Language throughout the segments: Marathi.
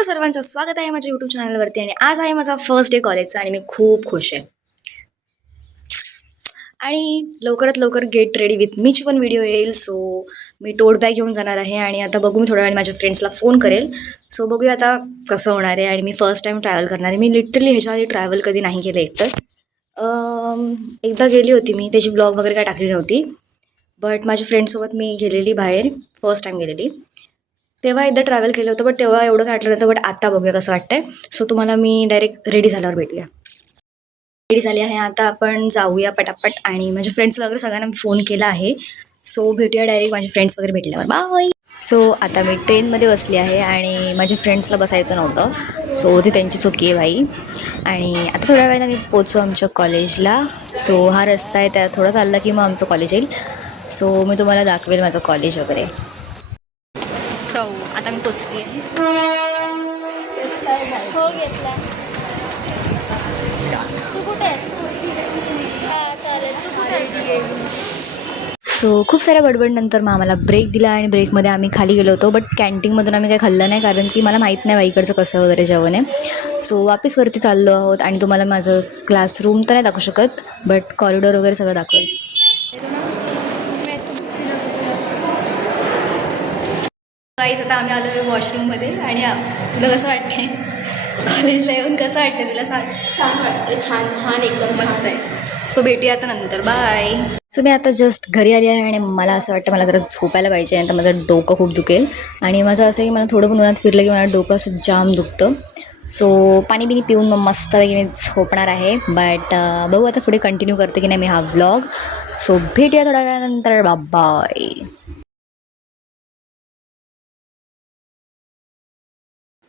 तुमच्या सर्वांचं स्वागत आहे माझ्या यूट्यूब चॅनलवरती. आणि आज आहे माझा फर्स्ट डे कॉलेजचा आणि मी खूप खुश आहे. आणि लवकरात लवकर गेट रेडी विथ मीची पण व्हिडिओ येईल. सो मी टोट बॅग घेऊन जाणार आहे आणि आता बघू, मी थोड्या वेळाने माझ्या फ्रेंड्सला फोन करेल. सो बघूया आता कसं होणार आहे. आणि मी फर्स्ट टाईम ट्रॅव्हल करणार आहे. मी लिटरली ह्याच्या आधी ट्रॅव्हल कधी नाही केलं एकतर. एकदा गेली होती मी, त्याची ब्लॉग वगैरे काय टाकली नव्हती. बट माझ्या फ्रेंडसोबत मी गेलेली बाहेर, फर्स्ट टाईम गेलेली. तेव्हा एकदा ट्रॅव्हल केलं होतं, बट तेव्हा एवढं काय आठवलं नव्हतं. बट आता बघूया कसं वाटतंय. सो तुम्हाला मी डायरेक्ट रेडी झाल्यावर भेटूया. रेडी झाली आहे, आता आपण जाऊया पटापट. आणि माझ्या फ्रेंड्सला वगैरे सगळ्यांना फोन केला आहे. सो भेटूया डायरेक्ट माझे फ्रेंड्स वगैरे भेटल्यावर. बाय. सो आता मी ट्रेनमध्ये बसली आहे आणि माझ्या फ्रेंड्सला बसायचं नव्हतं. सो ती त्यांची चुकी आहे बाई. आणि आता थोड्या वेळानं मी पोचू आमच्या कॉलेजला. सो हा रस्ता आहे, त्या थोडा चालला की मग आमचं कॉलेज येईल. सो मी तुम्हाला दाखवेल माझं कॉलेज वगैरे. सो आता मी पोचली आहे. हो घेतला. तू कुठे आहेस? हां चालेल. तू कुठे आहेस? सो खूप साऱ्या बडबडनंतर मग आम्हाला ब्रेक दिला आणि ब्रेकमध्ये आम्ही खाली गेलो होतो. बट कॅन्टीनमधून आम्ही काही खाल्लं नाही, कारण की मला माहीत नाही बाईकडचं कसं वगैरे जेवण आहे. सो वापस वरती चाललो आहोत आणि तुम्हाला माझं क्लासरूम तर नाही दाखवू शकत, बट कॉरिडॉर वगैरे सगळं दाखवेल. गाईस आता आम्ही आलो आहे वॉशरूममध्ये. आणि तुला कसं वाटते कॉलेजला येऊन, कसं वाटतं तुला सांग? छान वाटते. छान छान एकदम मस्त आहे. सो भेटूया आता नंतर. बाय. सो मी आता जस्ट घरी आली आहे आणि मला असं वाटतं मला जरा झोपायला पाहिजे, आणि तर माझं डोकं खूप दुखेल. आणि माझं असं की मला थोडं पण उन्हात फिरलं की मला डोकं असं जाम दुखतं. सो पाणी बिनी पिऊन मग मस्तपैकी मी झोपणार आहे. बट बघू आता पुढे कंटिन्यू करते की नाही मी हा व्लॉग. सो भेटूया थोड्या वेळानंतर. बाय.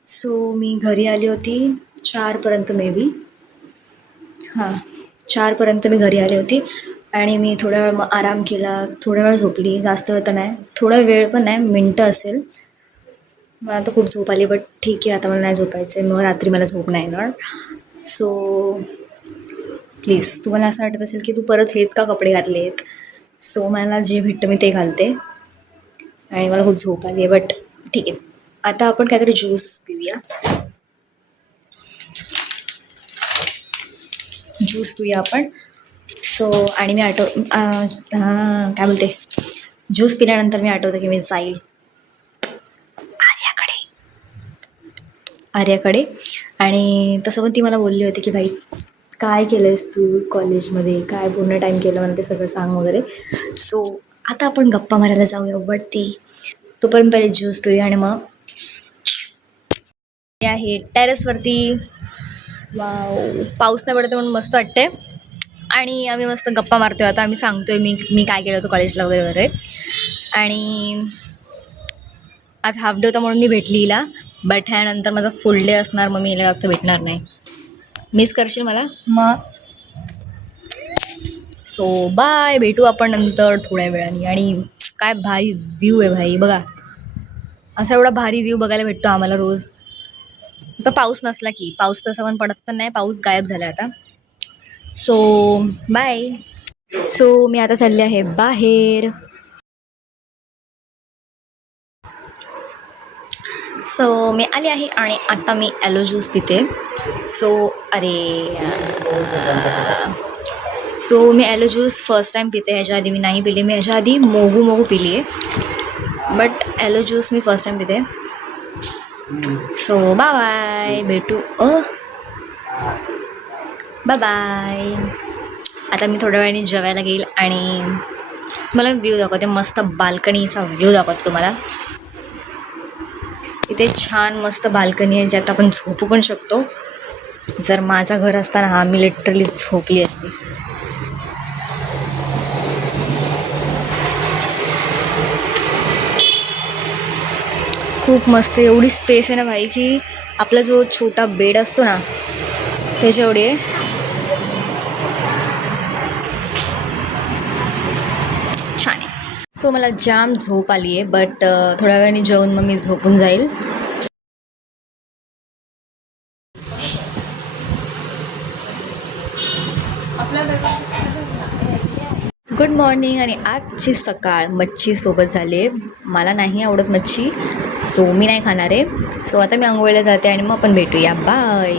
सो मी घरी आली होती 4पर्यंत मे बी. हां, 4पर्यंत मी घरी आली होती. आणि मी थोडा वेळ मग आराम केला, थोडा वेळ झोपली. जास्त वेळ तर नाही, थोडा वेळ पण नाही, मिनटं असेल. मला आता खूप झोप आली, बट ठीक आहे, आता मला नाही झोपायचं आहे. मग रात्री मला झोप नाही येणार. सो प्लीज, तुम्हाला असं वाटत असेल की तू परत हेच का कपडे घातले आहेत, सो मला जे भेटतं मी ते घालते. आणि मला खूप झोप आली आहे, बट ठीक आहे. आता आपण काहीतरी ज्यूस पिऊया. आपण. सो आणि मी काय बोलते, ज्यूस पिल्यानंतर मी आठवतं की मी जाईल आर्याकडे. आणि तसं पण ती मला बोलली होती की भाई काय केलं आहेस तू कॉलेजमध्ये, काय पूर्ण टाईम केलं, मला ते सगळं सांग वगैरे. सो आता आपण गप्पा मारायला जाऊया वरती. तोपर्यंत पहिले ज्यूस पिऊया आणि मग हे आहे टेरेसवरती. वाव, पाऊस नाही पडते म्हणून मस्त वाटते. आणि आम्ही मस्त गप्पा मारतोय. आता आम्ही सांगतोय मी काय केलं होतं कॉलेजला वगैरे वगैरे. आणि आज हाफ डे होता म्हणून मी भेटली हिला. बट ह्यानंतर माझा फुल डे असणार, मग मी हिला जास्त भेटणार नाही. मिस करशील मला मग. सो बाय, भेटू आपण नंतर थोड्या वेळाने. आणि काय भारी व्ह्यू आहे भाई, बघा. असा एवढा भारी व्ह्यू बघायला भेटतो आम्हाला रोज. आता पाऊस नसला की, पाऊस तसा पण पडत पण नाही, पाऊस गायब झाला आता. So bye. सो मी आता चालले आहे बाहेर. सो मी आले आहे आणि आता मी ॲलो ज्यूस पिते. सो मी ॲलो ज्यूस फर्स्ट टाईम पिते. ह्याच्या आधी मी नाही पिली. मी ह्याच्या आधी मोगू मोगू पिली आहे, बट ॲलो ज्यूस मी फर्स्ट टाईम पिते. सो बाय बाय, भेटू बाय बाय. आता मी थोड्या वेळाने जेवायला घेईल आणि मला व्ह्यू दाखवते, मस्त बाल्कनीचा व्ह्यू दाखवते तुम्हाला. इथे छान मस्त बाल्कनी आहे, ज्यात आपण झोपू पण शकतो. जर माझं घर असताना हा मी लिटरली झोपली असती. खूप मस्त, एवढी स्पेस आहे ना भाई, की आपला जो छोटा बेड असतो ना त्याच्या एवढी आहे. छान आहे. सो मला जाम झोप आली आहे, बट थोड्या वेळाने जेवून मग मी झोपून जाईल. गुड मॉर्निंग आणि आजची सकाळ मच्छी सोबत झाली आहे. मला नाही आवडत मच्छी, सो मी नाही खाणार आहे. सो आता मी आंघोळीला जाते आणि मग आपण भेटूया. बाय.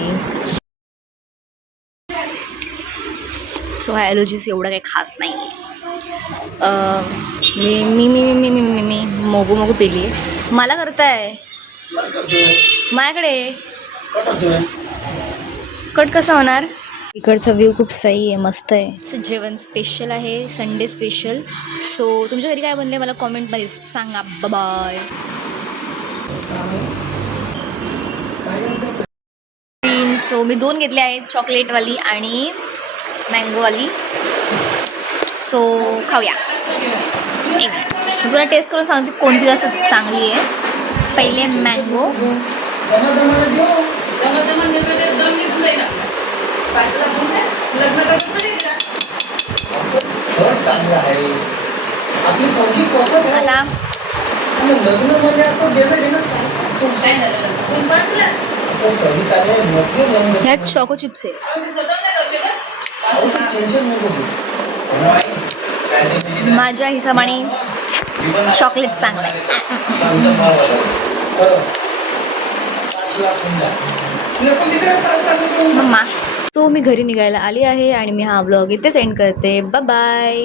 सो हा ॲलर्जीस एवढं काही खास नाही आहे. मी मी मी मी मी मी मी मोगू मोगू पिली आहे. मला करताय माझ्याकडे कट कसा होणार. इकडचा व्ह्यू खूप सही आहे, मस्त आहे. असं जेवण स्पेशल आहे, संडे स्पेशल. सो तुमच्या घरी काय बनले मला कॉमेंटमध्ये सांगा. बाय. सो मी 2 घेतले आहेत, चॉकलेटवाली आणि मँगोवाली. सो खाऊया. एक मी तुला टेस्ट करून सांगते कोणती जास्त चांगली आहे. पहिले मँगो. आता ह्यात चॉको चिप्स आहे. माझ्या हिशोबाने चॉकलेट चांगलं आहे. मम्मा. सो मी घरी निघायला आली आहे आणि मी हा व्लॉग इथेच एंड करते. Bye bye.